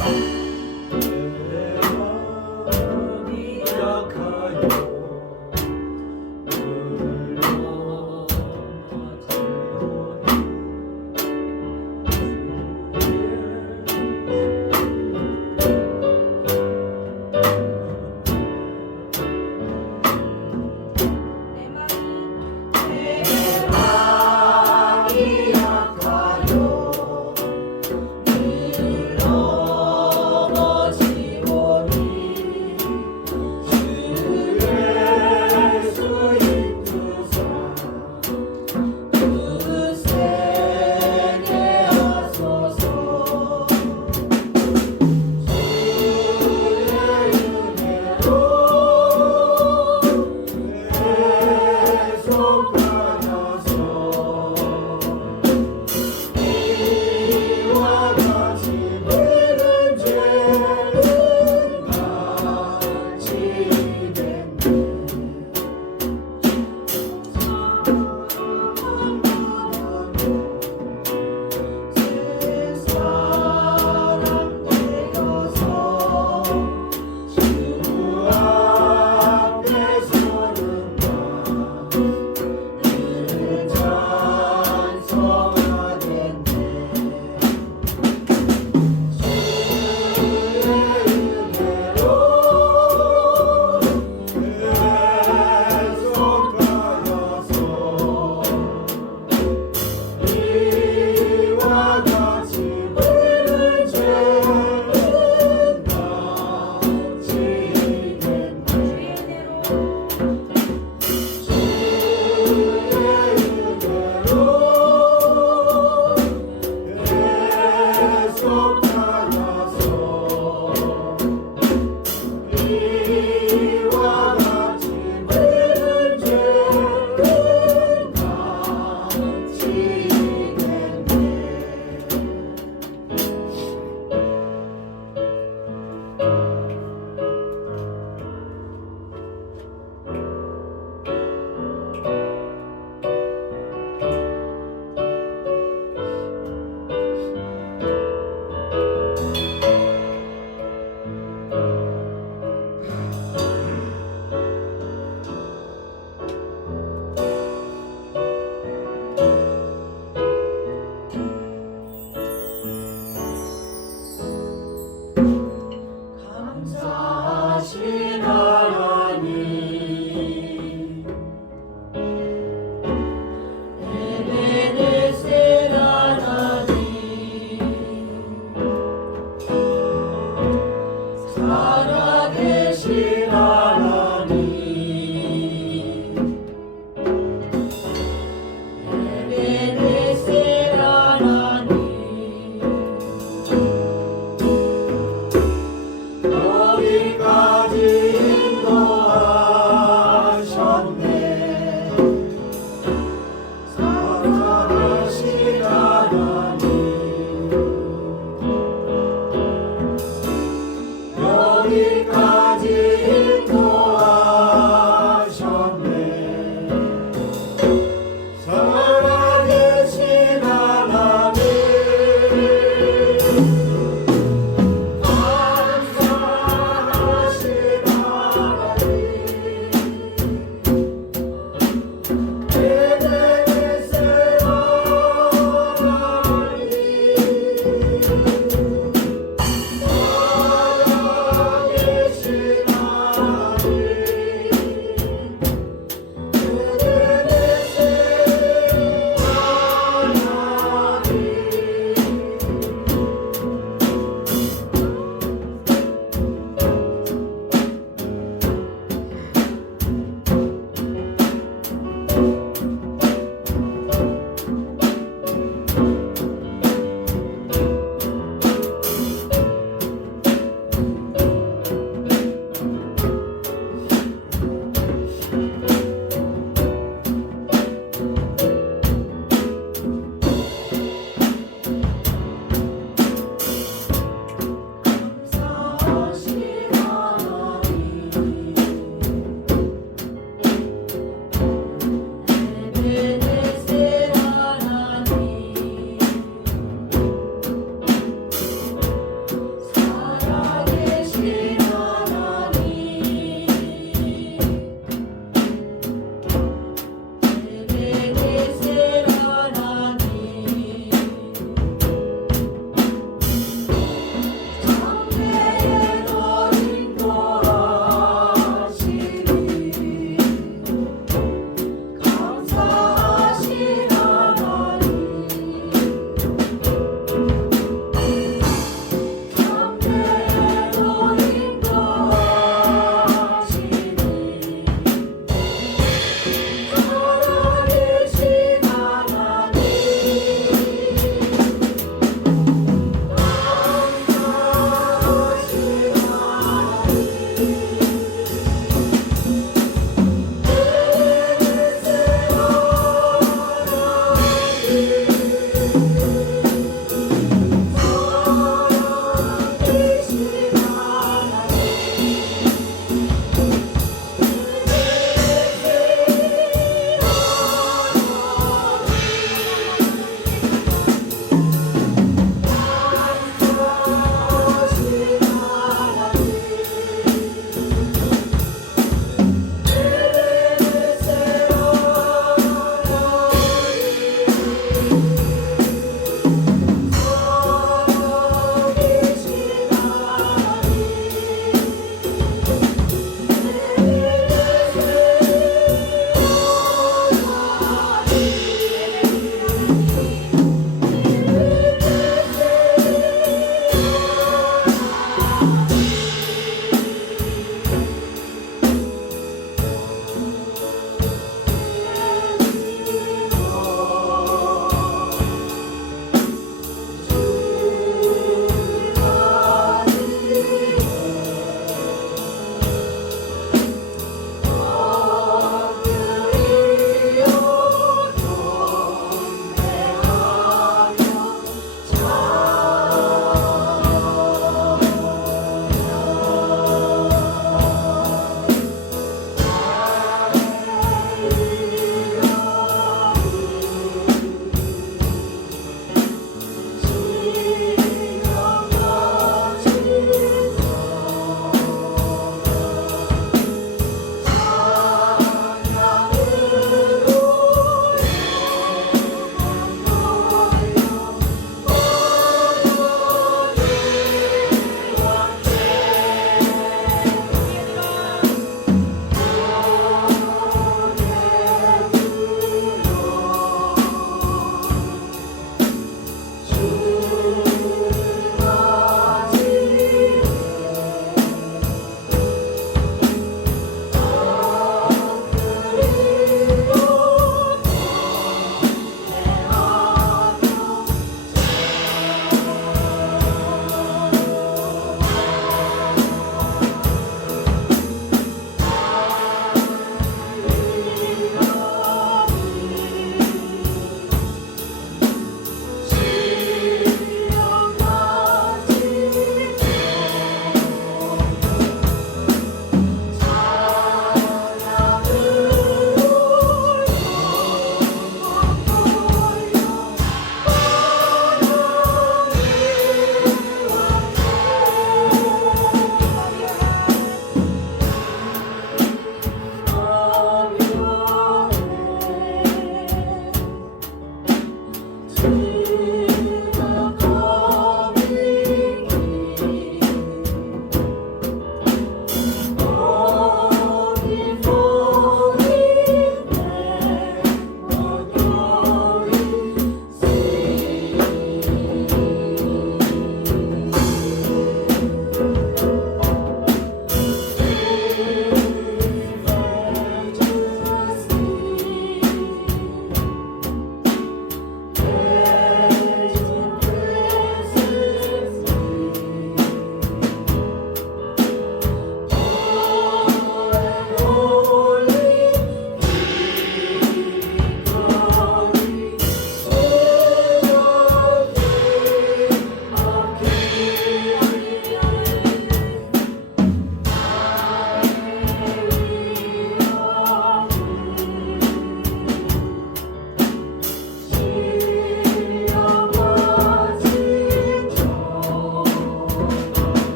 마음이 약하여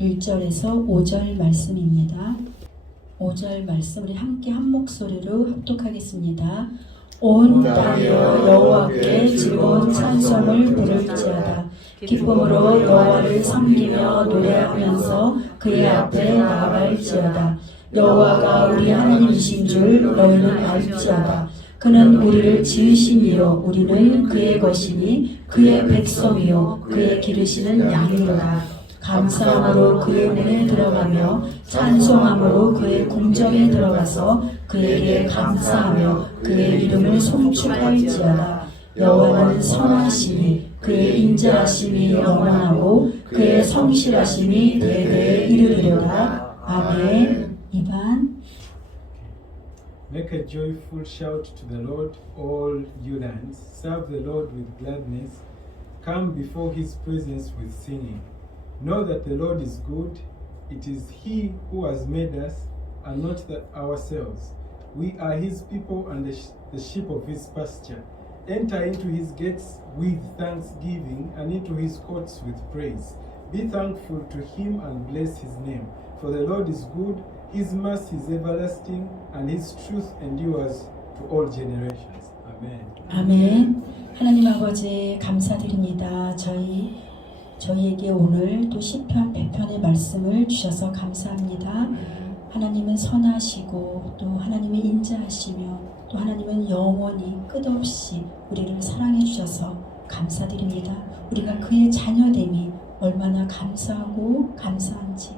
1절에서 5절 말씀입니다. 5절 말씀 우리 함께 한 목소리로 합독하겠습니다. 온 땅이여 여호와께 즐거운 찬송을 부를지어다. 기쁨으로 여호와를 섬기며 노래하면서 그의 앞에 나아갈지어다. 여호와가 우리 하나님이신 줄 너희는 알지어다. 그는 우리를 지으심이요 우리는 그의 것이니 그의 백성이요 그의 기르시는 양이로다. 감사함으로 그의 문에 들어가며 찬송함으로 그의 궁정에 들어가서 그에게 감사하며 그의 이름을 송축할지어다. 여호와는 선하시니 그의 인자하심이 영원하고 그의 성실하심이 대대에 이르리로다. 아멘. 2반 Make a joyful shout to the Lord, all you lands. Serve the Lord with gladness. Come before his presence with singing. Know that the Lord is good. It is he who has made us, and not ourselves. We are his people and the sheep of his pasture. Enter into his gates with thanksgiving and into his courts with praise. Be thankful to him and bless his name. For the Lord is good, his mercy is everlasting, and his truth endures to all generations. Amen. 아멘. 하나님 아버지 감사드립니다. 저희에게 오늘 또 시편 100편의 말씀을 주셔서 감사합니다. 하나님은 선하시고 또 하나님은 인자하시며 또 하나님은 영원히 끝없이 우리를 사랑해 주셔서 감사드립니다. 우리가 그의 자녀됨이 얼마나 감사하고 감사한지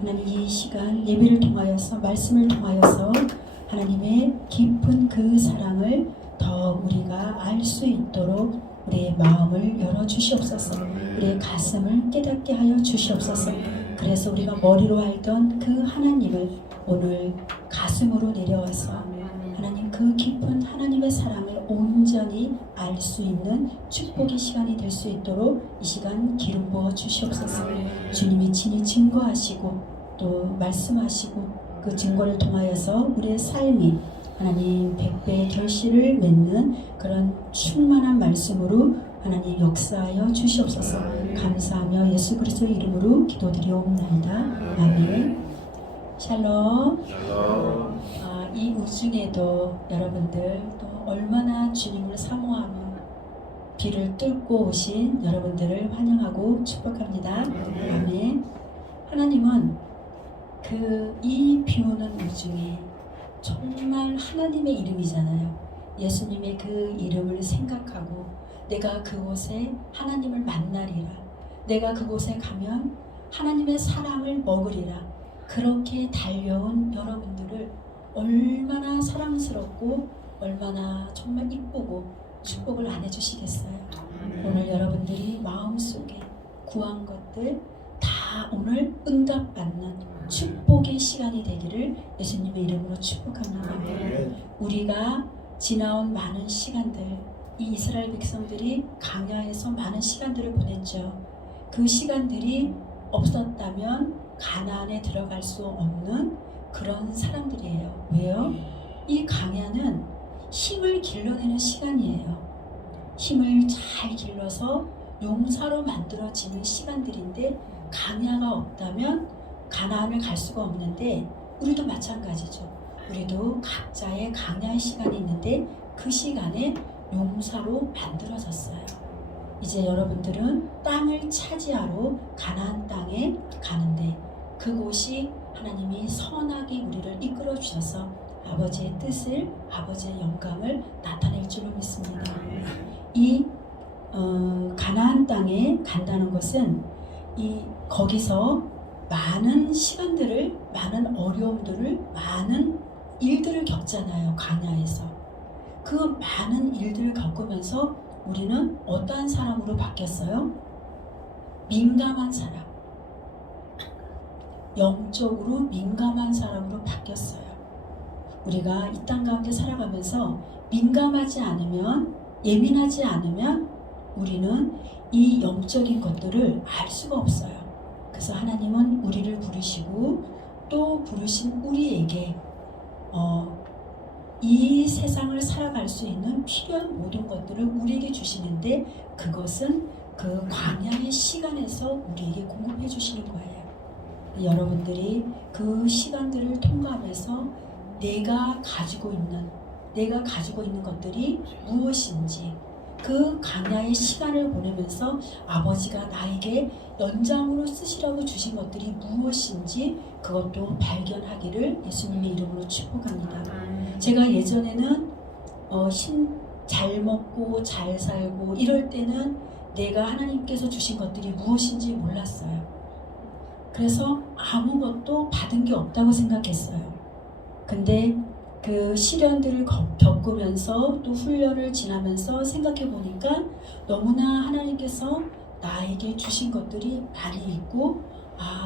하나님 이 시간 예배를 통하여서 말씀을 통하여서 하나님의 깊은 그 사랑을 더 우리가 알 수 있도록 우리의 마음을 열어주시옵소서. 우리의 가슴을 깨닫게 하여 주시옵소서. 그래서 우리가 머리로 알던 그 하나님을 오늘 가슴으로 내려와서 하나님 그 깊은 하나님의 사랑을 온전히 알 수 있는 축복의 시간이 될 수 있도록 이 시간 기름 부어 주시옵소서. 주님이 친히 증거하시고 또 말씀하시고 그 증거를 통하여서 우리의 삶이 하나님 100배의 결실을 맺는 그런 충만한 말씀으로 하나님 역사하여 주시옵소서. 감사하며 예수 그리스도의 이름으로 기도드리옵나이다. 아멘. 샬롬. 이 우중에도 여러분들 또 얼마나 주님을 사모하며 비를 뚫고 오신 여러분들을 환영하고 축복합니다. 아멘. 하나님은 이 비오는 우중에 정말 하나님의 이름이잖아요. 예수님의 그 이름을 생각하고 내가 그곳에 하나님을 만나리라. 내가 그곳에 가면 하나님의 사랑을 먹으리라. 그렇게 달려온 여러분들을 얼마나 사랑스럽고 얼마나 정말 이쁘고 축복을 안 해주시겠어요. 오늘 여러분들이 마음속에 구한 것들 다 오늘 응답받는 축복의 시간이 되기를 예수님의 이름으로 축복합니다. 우리가 지나온 많은 시간들, 이 이스라엘 백성들이 광야에서 많은 시간들을 보냈죠. 그 시간들이 없었다면 가나안에 들어갈 수 없는 그런 사람들이에요. 왜요? 이 광야는 힘을 길러내는 시간이에요. 힘을 잘 길러서 용사로 만들어지는 시간들인데 광야가 없다면 가나안을 갈 수가 없는데 우리도 마찬가지죠. 우리도 각자의 광야의 시간이 있는데 그 시간에 용사로 만들어졌어요. 이제 여러분들은 땅을 차지하러 가나안 땅에 가는데 그곳이 하나님이 선하게 우리를 이끌어 주셔서 아버지의 뜻을, 아버지의 영광을 나타낼 줄로 믿습니다. 이 가나안 땅에 간다는 것은 거기서 많은 시간들을, 많은 어려움들을, 많은 일들을 겪잖아요. 광야에서 그 많은 일들을 겪으면서 우리는 어떠한 사람으로 바뀌었어요? 민감한 사람, 영적으로 민감한 사람으로 바뀌었어요. 우리가 이 땅 가운데 살아가면서 민감하지 않으면, 예민하지 않으면 우리는 이 영적인 것들을 알 수가 없어요. 그래서 하나님은 우리를 부르시고 또 부르신 우리에게 이 세상을 살아갈 수 있는 필요한 모든 것들을 우리에게 주시는데 그것은 그 광야의 시간에서 우리에게 공급해 주시는 거예요. 여러분들이 그 시간들을 통과하면서 내가 가지고 있는 것들이 무엇인지 그 강야의 시간을 보내면서 아버지가 나에게 연장으로 쓰시라고 주신 것들이 무엇인지 그것도 발견하기를 예수님의 이름으로 축복합니다. 제가 예전에는 잘 먹고 잘 살고 이럴 때는 내가 하나님께서 주신 것들이 무엇인지 몰랐어요. 그래서 아무것도 받은 게 없다고 생각했어요. 근데 그 시련들을 겪으면서 또 훈련을 지나면서 생각해 보니까 너무나 하나님께서 나에게 주신 것들이 많이 있고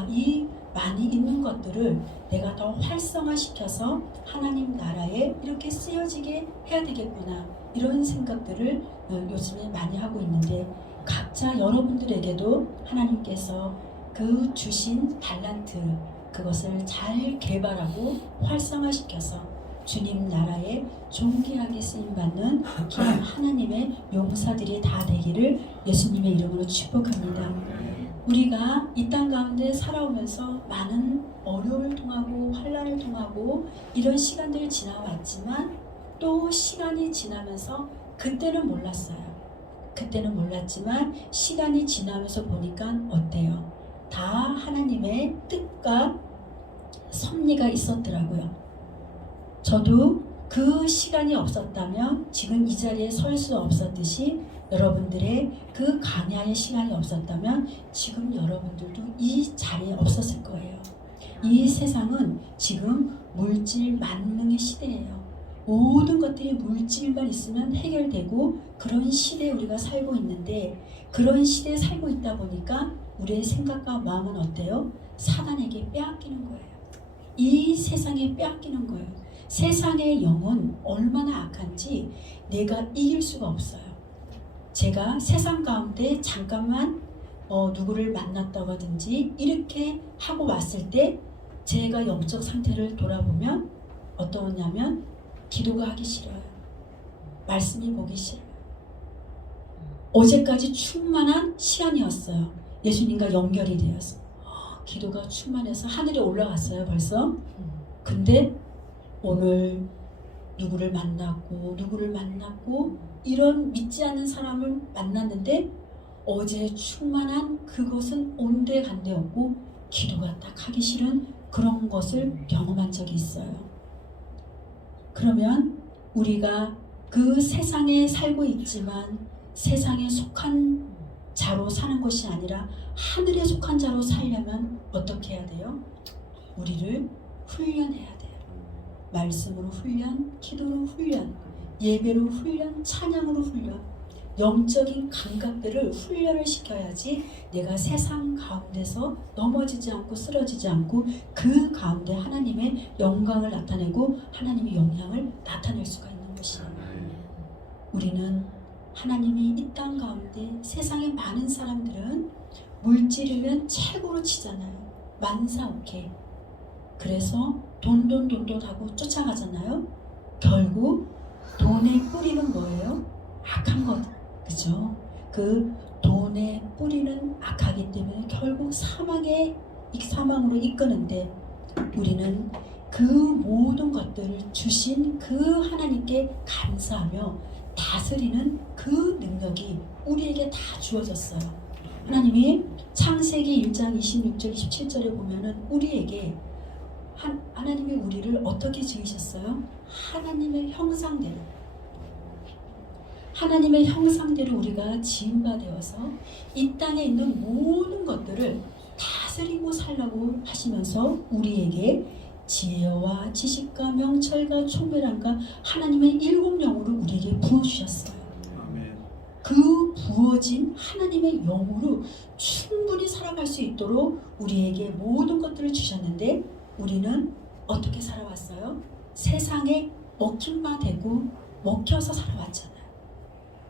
이 많이 있는 것들을 내가 더 활성화시켜서 하나님 나라에 이렇게 쓰여지게 해야 되겠구나 이런 생각들을 요즘에 많이 하고 있는데 각자 여러분들에게도 하나님께서 그 주신 달란트 그것을 잘 개발하고 활성화시켜서 주님 나라에 존귀하게 쓰임받는 귀한 하나님의 용사들이 다 되기를 예수님의 이름으로 축복합니다. 우리가 이 땅 가운데 살아오면서 많은 어려움을 통하고 환난을 통하고 이런 시간들을 지나왔지만 또 시간이 지나면서 그때는 몰랐어요. 그때는 몰랐지만 시간이 지나면서 보니까 어때요? 다 하나님의 뜻과 섭리가 있었더라고요. 저도 그 시간이 없었다면 지금 이 자리에 설 수 없었듯이 여러분들의 그 강야의 시간이 없었다면 지금 여러분들도 이 자리에 없었을 거예요. 이 세상은 지금 물질 만능의 시대예요. 모든 것들이 물질만 있으면 해결되고 그런 시대에 우리가 살고 있는데 그런 시대에 살고 있다 보니까 우리의 생각과 마음은 어때요? 사단에게 빼앗기는 거예요. 이 세상에 빼앗기는 거예요. 세상의 영은 얼마나 악한지 내가 이길 수가 없어요. 제가 세상 가운데 잠깐만 누구를 만났다고 하든지 이렇게 하고 왔을 때 제가 영적 상태를 돌아보면 어떠냐면 기도가 하기 싫어요. 말씀이 보기 싫어요. 어제까지 충만한 시간이었어요. 예수님과 연결이 되어서 기도가 충만해서 하늘에 올라갔어요 벌써. 근데 오늘 누구를 만났고 이런 믿지 않는 사람을 만났는데 어제 충만한 그것은 온데간데 없고 기도가 딱 하기 싫은 그런 것을 경험한 적이 있어요. 그러면 우리가 그 세상에 살고 있지만 세상에 속한 자로 사는 것이 아니라 하늘에 속한 자로 살려면 어떻게 해야 돼요? 우리를 훈련해야 돼요. 말씀으로 훈련, 기도로 훈련, 예배로 훈련, 찬양으로 훈련, 영적인 감각들을 훈련을 시켜야지 내가 세상 가운데서 넘어지지 않고 쓰러지지 않고 그 가운데 하나님의 영광을 나타내고 하나님의 영향을 나타낼 수가 있는 것이에요. 우리는 하나님이 이 땅 가운데 세상의 많은 사람들은 물질이면 최고로 치잖아요. 만사오케. 그래서 돈 하고 쫓아가잖아요. 결국 돈의 뿌리는 뭐예요? 악한 것. 그죠? 그 돈의 뿌리는 악하기 때문에 결국 사망으로 이끄는데 우리는 그 모든 것들을 주신 그 하나님께 감사하며 다스리는 그 능력이 우리에게 다 주어졌어요. 하나님이 창세기 1장 26절 27절에 보면은 우리에게 하나님이 우리를 어떻게 지으셨어요? 하나님의 형상대로 우리가 지음바 되어서 이 땅에 있는 모든 것들을 다스리고 살라고 하시면서 우리에게 지혜와 지식과 명철과 총명함과 하나님의 7영으로 우리에게 부어주셨어요. 그 부어진 하나님의 영으로 충분히 살아갈 수 있도록 우리에게 모든 것들을 주셨는데 우리는 어떻게 살아왔어요? 세상에 먹힌 바 되고 먹혀서 살아왔잖아요.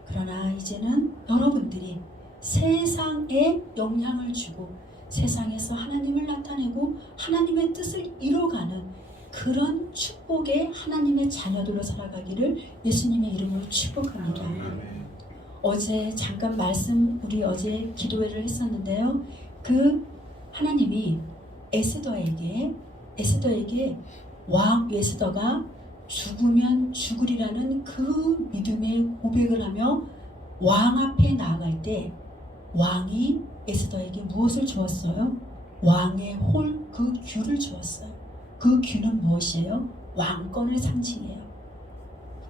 그러나 이제는 여러분들이 세상에 영향을 주고 세상에서 하나님을 나타내고 하나님의 뜻을 이뤄가는 그런 축복의 하나님의 자녀들로 살아가기를 예수님의 이름으로 축복합니다. 어제 잠깐 우리 어제 기도회를 했었는데요. 그 하나님이 에스더에게 왕 에스더가 죽으면 죽으리라는 그 믿음의 고백을 하며 왕 앞에 나아갈 때 왕이 에스더에게 무엇을 주었어요? 왕의 그 규를 주었어요. 그 규는 무엇이에요? 왕권을 상징해요.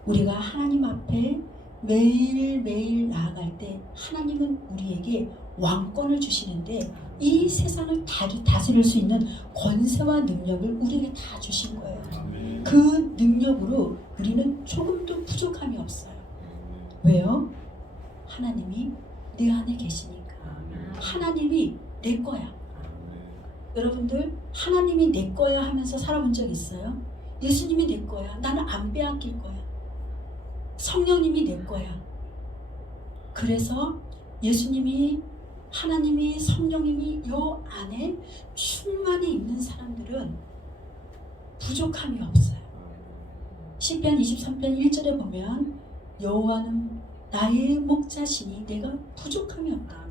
우리가 하나님 앞에 매일매일 나아갈 때 하나님은 우리에게 왕권을 주시는데 이 세상을 다스릴 수 있는 권세와 능력을 우리에게 다 주신 거예요. 그 능력으로 우리는 조금도 부족함이 없어요. 왜요? 하나님이 내 안에 계시니까. 하나님이 내 거야. 여러분들 하나님이 내 거야 하면서 살아본 적 있어요? 예수님이 내 거야. 나는 안 빼앗길 거야. 성령님이 내 거야. 그래서 예수님이 하나님이 성령님이 요 안에 충만히 있는 사람들은 부족함이 없어요. 시편 23편 1절에 보면 여호와는 나의 목자시니 내가 부족함이 없다.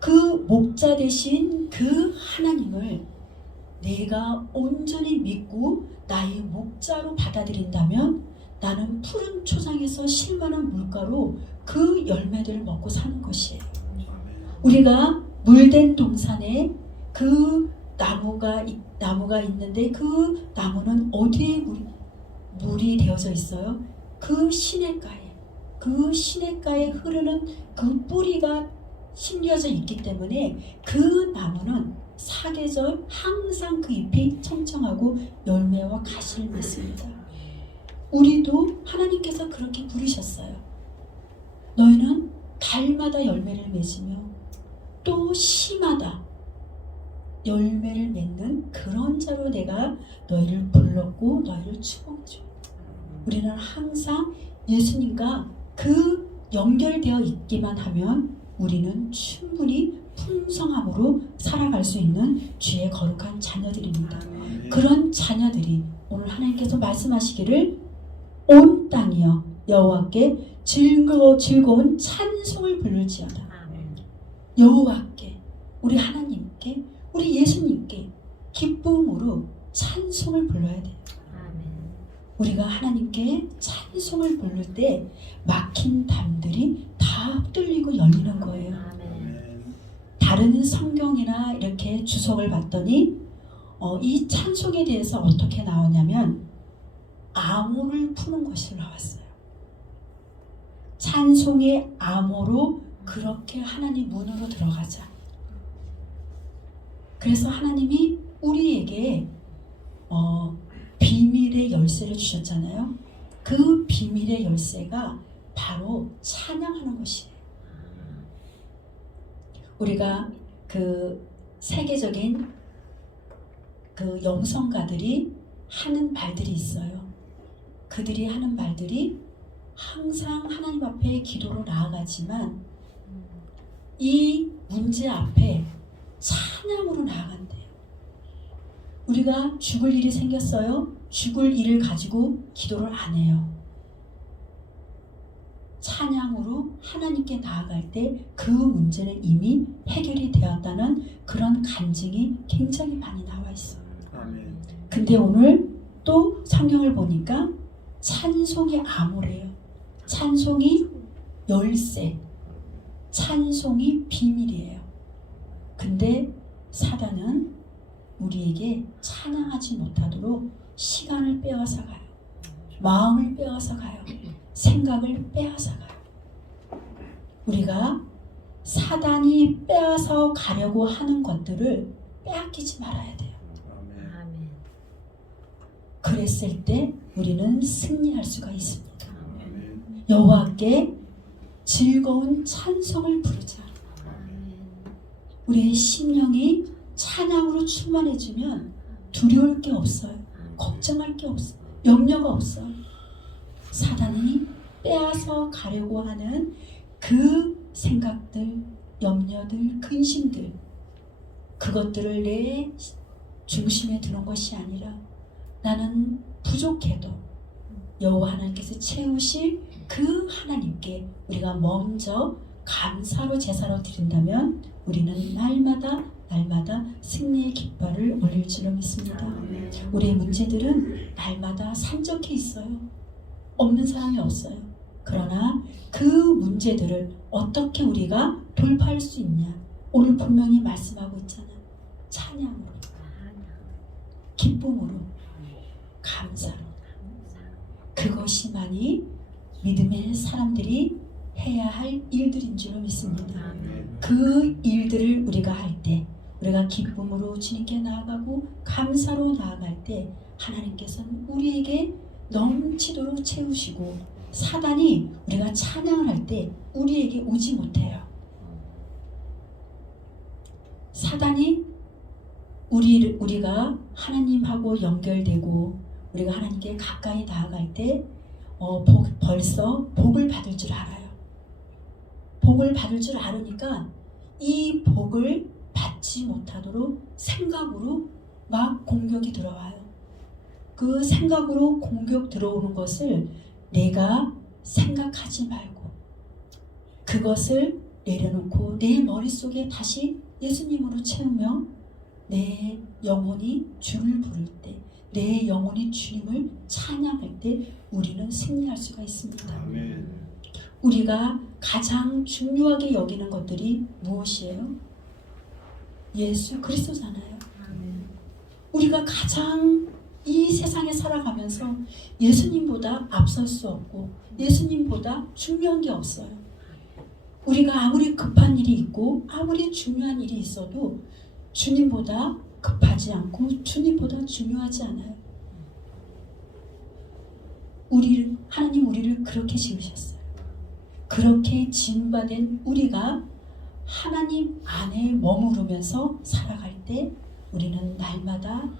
그 목자 되신 그 하나님을 내가 온전히 믿고 나의 목자로 받아들인다면 나는 푸른 초장에서 실만한 물가로 그 열매들을 먹고 사는 것이에요. 우리가 물된 동산에 그 나무가 있는데 그 나무는 어디에 물이 되어져 있어요? 그 시냇가에 흐르는 그 뿌리가 심겨져 있기 때문에 그 나무는 사계절 항상 그 잎이 청청하고 열매와 가시를 맺습니다. 우리도 하나님께서 그렇게 부르셨어요. 너희는 달마다 열매를 맺으며 또 시마다 열매를 맺는 그런 자로 내가 너희를 불렀고 너희를 축복해줘. 우리는 항상 예수님과 그 연결되어 있기만 하면 우리는 충분히 풍성함으로 살아갈 수 있는 주의 거룩한 자녀들입니다. 그런 자녀들이 오늘 하나님께서 말씀하시기를 온 땅이여 여호와께 즐거운 찬송을 부를지어다. 여호와께, 우리 하나님께, 우리 예수님께 기쁨으로 찬송을 불러야 돼요. 우리가 하나님께 찬송을 부를 때 막힌 담들이 다 뚫리고 열리는 거예요. 다른 성경이나 이렇게 주석을 봤더니 이 찬송에 대해서 어떻게 나오냐면 암호를 푸는 것이 나왔어요. 찬송의 암호로 그렇게 하나님 문으로 들어가자. 그래서 하나님이 우리에게 비밀의 열쇠를 주셨잖아요. 그 비밀의 열쇠가 바로 찬양하는 것이에요. 우리가 그 세계적인 그 영성가들이 하는 말들이 있어요. 그들이 하는 말들이 항상 하나님 앞에 기도로 나아가지만 이 문제 앞에 찬양으로 나아간대요. 우리가 죽을 일이 생겼어요. 죽을 일을 가지고 기도를 안 해요. 찬양으로 하나님께 나아갈 때 그 문제는 이미 해결이 되었다는 그런 간증이 굉장히 많이 나와 있어요. 근데 오늘 또 성경을 보니까 찬송이 암호래요. 찬송이 열쇠, 찬송이 비밀이에요. 근데 사단은 우리에게 찬양하지 못하도록 시간을 빼앗아 가요. 마음을 빼앗아 가요. 생각을 빼앗아 가요. 우리가 사단이 빼앗아 가려고 하는 것들을 빼앗기지 말아야 돼요. 그랬을 때 우리는 승리할 수가 있습니다. 여호와께 즐거운 찬송을 부르자. 우리의 심령이 찬양으로 충만해지면 두려울 게 없어요. 걱정할 게 없어요. 염려가 없어요. 사단이 빼앗아 가려고 하는 그 생각들, 염려들, 근심들, 그것들을 내 중심에 두는 것이 아니라 나는 부족해도 여호와 하나님께서 채우실 그 하나님께 우리가 먼저 감사로 제사로 드린다면 우리는 날마다 날마다 승리의 깃발을 올릴 줄로 믿습니다. 우리의 문제들은 날마다 산적해 있어요. 없는 사람이 없어요. 그러나 그 문제들을 어떻게 우리가 돌파할 수 있냐? 오늘 분명히 말씀하고 있잖아. 찬양으로, 기쁨으로, 감사로. 그것이만이 믿음의 사람들이 해야 할 일들인 줄로 믿습니다. 그 일들을 우리가 할 때, 우리가 기쁨으로 주님께 나아가고 감사로 나아갈 때 하나님께서는 우리에게 넘치도록 채우시고, 사단이 우리가 찬양을 할 때 우리에게 오지 못해요. 사단이 우리가 하나님하고 연결되고 우리가 하나님께 가까이 나아갈 때 벌써 복을 받을 줄 알아요. 복을 받을 줄 알으니까 이 복을 받지 못하도록 생각으로 막 공격이 들어와요. 그 생각으로 공격 들어오는 것을 내가 생각하지 말고 그것을 내려놓고 내 머릿속에 다시 예수님으로 채우며 내 영혼이 주를 부를 때, 내 영혼이 주님을 찬양할 때 우리는 승리할 수가 있습니다. 아멘. 우리가 가장 중요하게 여기는 것들이 무엇이에요? 예수 그리스도잖아요. 우리가 가장 이 세상에 살아가면서 예수님보다 앞설 수 없고 예수님보다 중요한 게 없어요. 우리가 아무리 급한 일이 있고 아무리 중요한 일이 있어도 주님보다 급하지 않고 주님보다 중요하지 않아요. 하나님 우리를 그렇게 지으셨어요. 그렇게 지음받은 우리가 하나님 안에 머무르면서 살아갈 때 우리는 날마다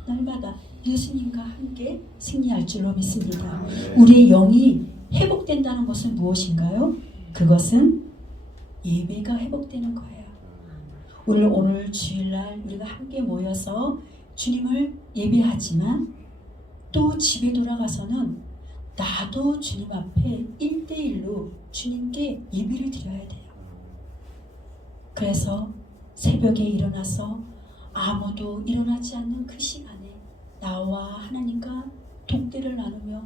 예수님과 함께 승리할 줄로 믿습니다. 우리의 영이 회복된다는 것은 무엇인가요? 그것은 예배가 회복되는 거예요. 오늘 주일날 우리가 함께 모여서 주님을 예배하지만 또 집에 돌아가서는 나도 주님 앞에 1대1로 주님께 예배를 드려야 돼요. 그래서 새벽에 일어나서 아무도 일어나지 않는 그 시간에 나와 하나님과 독대를 나누며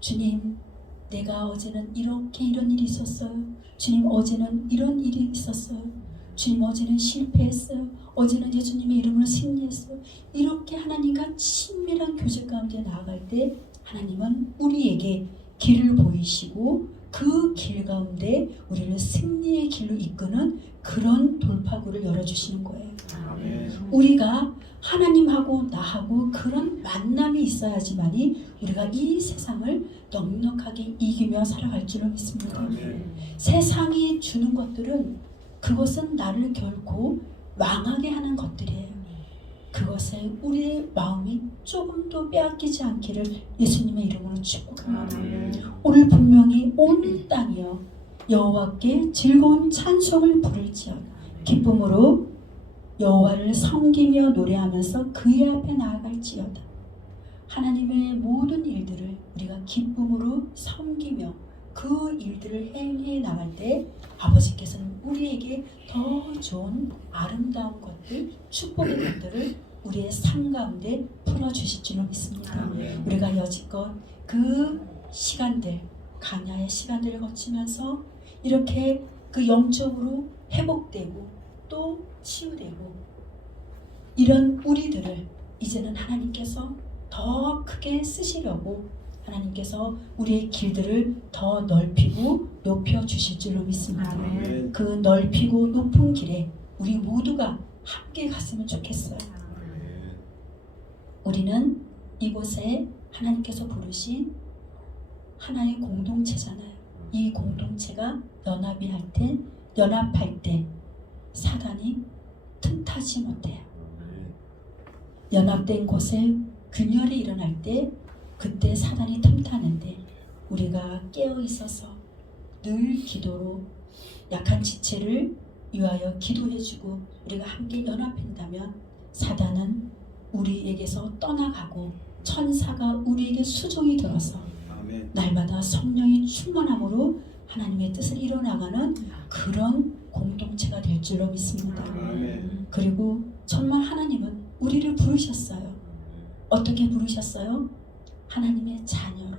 주님, 내가 어제는 이런 일이 있었어요. 주님, 어제는 이런 일이 있었어요. 주님, 어제는 실패했어요. 어제는 예수님의 이름으로 승리했어요. 이렇게 하나님과 친밀한 교제 가운데 나아갈 때 하나님은 우리에게 길을 보이시고 그 길 가운데 우리를 승리의 길로 이끄는 그런 돌파구를 열어주시는 거예요. 아멘. 우리가 하나님하고 나하고 그런 만남이 있어야지만이 우리가 이 세상을 넉넉하게 이기며 살아갈 줄로 믿습니다. 아멘. 세상이 주는 것들은 그것은 나를 결코 망하게 하는 것들이에요. 그것에 우리의 마음이 조금도 빼앗기지 않기를 예수님의 이름으로 축복합니다. 오늘 분명히 온 땅이여 여호와께 즐거운 찬송을 부를지어다. 기쁨으로 여호와를 섬기며 노래하면서 그의 앞에 나아갈지어다. 하나님의 모든 일들을 우리가 기쁨으로 섬기며 그 일들을 행해 나갈 때 아버지께서는 우리에게 더 좋은 아름다운 것들, 축복의 것들을 우리의 삶 가운데 풀어주실 줄로 믿습니다. 아멘. 우리가 여지껏 그 시간들, 강야의 시간들을 거치면서 이렇게 그 영적으로 회복되고 또 치유되고 이런 우리들을 이제는 하나님께서 더 크게 쓰시려고 하나님께서 우리의 길들을 더 넓히고 높여 주실 줄로 믿습니다. 아멘. 그 넓히고 높은 길에 우리 모두가 함께 갔으면 좋겠어요. 우리는 이곳에 하나님께서 부르신 하나의 공동체잖아요. 이 공동체가 연합할 때 사단이 틈타지 못해요. 연합된 곳에 균열이 일어날 때 그때 사단이 틈타는데 우리가 깨어 있어서 늘 기도로 약한 지체를 위하여 기도해주고 우리가 함께 연합한다면 사단은 우리에게서 떠나가고 천사가 우리에게 수종이 들어서 아멘. 날마다 성령이 충만함으로 하나님의 뜻을 이뤄나가는 그런 공동체가 될 줄로 믿습니다. 아멘. 그리고 천만 우리를 부르셨어요. 어떻게 부르셨어요? 하나님의 자녀로,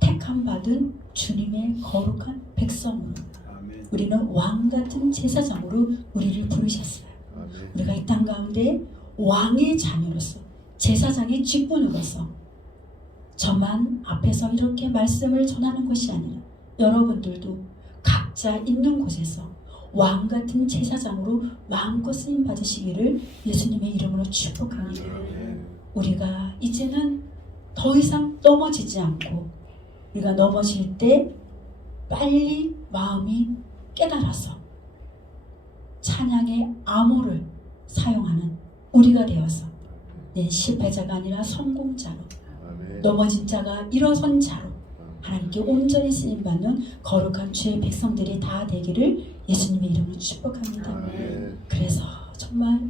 택함 받은 주님의 거룩한 백성으로, 아멘. 우리는 왕 같은 제사장으로 우리를 부르셨어요. 아멘. 우리가 이 땅 가운데 왕의 자녀로서, 제사장의 직분으로서 저만 앞에서 이렇게 말씀을 전하는 것이 아니라 여러분들도 각자 있는 곳에서 왕 같은 제사장으로 마음껏 쓰임 받으시기를 예수님의 이름으로 축복합니다. 우리가 이제는 더 이상 넘어지지 않고, 우리가 넘어질 때 빨리 마음이 깨달아서 찬양의 암호를 사용하는 우리가 되어서 내 실패자가 아니라 성공자로, 아멘. 넘어진 자가 일어선 자로 하나님께 온전히 쓰임받는 거룩한 주의 백성들이 다 되기를 예수님의 이름으로 축복합니다. 아멘. 그래서 정말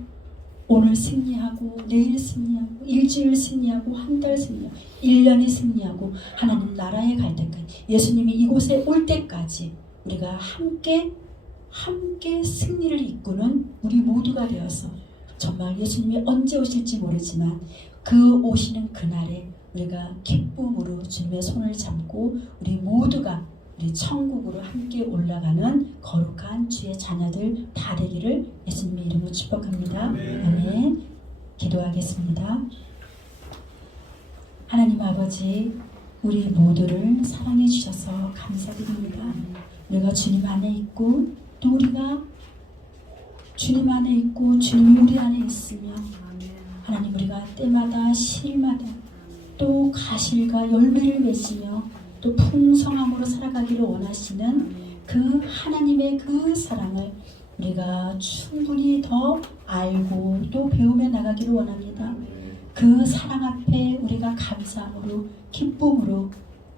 오늘 승리하고, 내일 승리하고, 일주일 승리하고, 한 달 승리하고, 1년이 승리하고, 하나님 나라에 갈 때까지, 예수님이 이곳에 올 때까지 우리가 함께 승리를 이끄는 우리 모두가 되어서 정말 예수님이 언제 오실지 모르지만 그 오시는 그날에 우리가 기쁨으로 주님의 손을 잡고 우리 모두가 우리 천국으로 함께 올라가는 거룩한 주의 자녀들 다 되기를 예수님의 이름으로 축복합니다. 아멘. 기도하겠습니다. 하나님 아버지, 우리 모두를 사랑해 주셔서 감사드립니다. 우리가 주님 안에 있고, 또 우리가 주님 안에 있고 주님이 우리 안에 있으며, 하나님 우리가 때마다 시일마다 또 가실과 열매를 맺으며 또 풍성함으로 살아가기를 원하시는 그 하나님의 그 사랑을 우리가 충분히 더 알고 또 배우며 나가기를 원합니다. 그 사랑 앞에 우리가 감사함으로, 기쁨으로,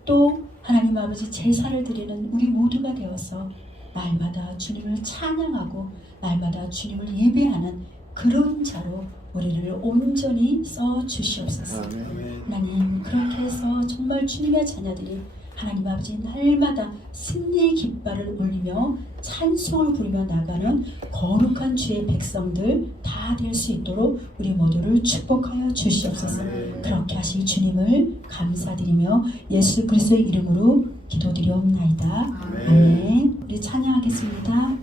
또 하나님 아버지 제사를 드리는 우리 모두가 되어서 날마다 주님을 찬양하고 날마다 주님을 예배하는 그런 자로 우리를 온전히 써 주시옵소서. 아멘. 하나님, 그렇게 해서 정말 주님의 자녀들이 하나님 아버지 날마다 승리의 깃발을 올리며 찬송을 부르며 나가는 거룩한 주의 백성들 다 될 수 있도록 우리 모두를 축복하여 주시옵소서. 그렇게 하실 주님을 감사드리며 예수 그리스도의 이름으로 기도드리옵나이다. 아멘. 우리 찬양하겠습니다.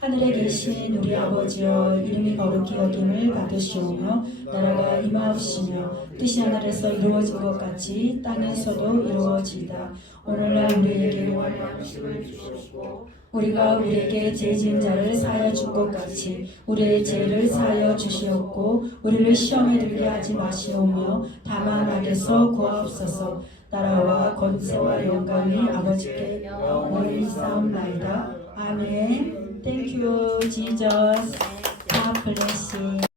하늘에 계신 우리 아버지여, 이름이 거룩히 여김을 받으시오며 나라가 임하옵시며 뜻이 하늘에서 이루어진 것 같이 땅에서도 이루어지이다. 오늘날 우리에게 원하는 양식을 주시옵고 우리가 우리에게 죄 지은 자를 사하여 준 것 같이 우리의 죄를 사하여 주시옵고 우리를 시험에 들게 하지 마시오며 다만 악에서 구하옵소서. 나라와 권세와 영광이 아버지께 영원히 있사옵나이다. 아멘. Thank you, Jesus. God bless you.